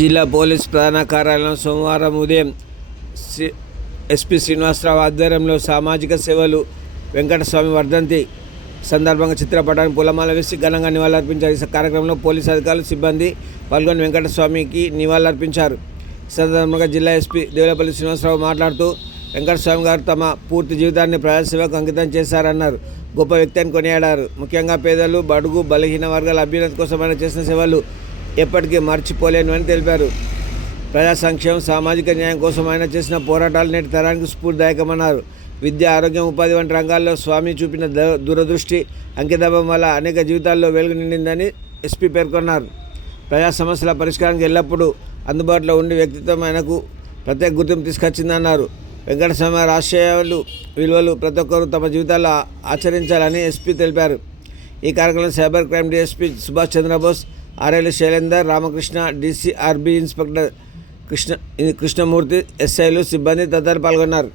జిల్లా పోలీస్ ప్రధాన కార్యాలయంలో సోమవారం ఉదయం ఎస్పీ శ్రీనివాసరావు ఆధ్వర్యంలో సామాజిక సేవలు వెంకటస్వామి వర్ధంతి సందర్భంగా చిత్రపటానికి పూలమాల వేసి ఘనంగా నివాళులర్పించారు. ఈ కార్యక్రమంలో పోలీసు అధికారులు సిబ్బంది పాల్గొని వెంకటస్వామికి నివాళులర్పించారు. ఈ సందర్భంగా జిల్లా ఎస్పీ దేవులపల్లి శ్రీనివాసరావు మాట్లాడుతూ వెంకటస్వామి గారు తమ పూర్తి జీవితాన్ని ప్రజాసేవకు అంకితం చేశారన్నారు. గొప్ప వ్యక్తి అని కొనియాడారు. ముఖ్యంగా పేదలు, బడుగు, బలహీన వర్గాల అభ్యున్నతి కోసం ఆయన చేసిన సేవలు ఎప్పటికీ మర్చిపోలేనివని తెలిపారు. ప్రజా సంక్షేమం, సామాజిక న్యాయం కోసం ఆయన చేసిన పోరాటాలు నేటి తరానికి స్ఫూర్తిదాయకమన్నారు. విద్య, ఆరోగ్యం, ఉపాధి వంటి రంగాల్లో స్వామి చూపిన దూరదృష్టి, అంకితభావం వల్ల అనేక జీవితాల్లో వెలుగు నిండిందని ఎస్పీ పేర్కొన్నారు. ప్రజా సమస్యల పరిష్కారానికి ఎల్లప్పుడూ అందుబాటులో ఉండి వ్యక్తిత్వం ఆయనకు ప్రత్యేక గుర్తింపు తీసుకొచ్చిందన్నారు. వెంకటస్వామి ఆశయాలు, విలువలు ప్రతి ఒక్కరూ తమ జీవితాల్లో ఆచరించాలని ఎస్పీ తెలిపారు. ఈ కార్యక్రమంలో cyber crime DSP Subhash Chandrabose, RL Shailender, Ramakrishna, DCRB inspector Krishnamurthy, ఎస్ఐలు, సిబ్బంది తదితరులు పాల్గొన్నారు.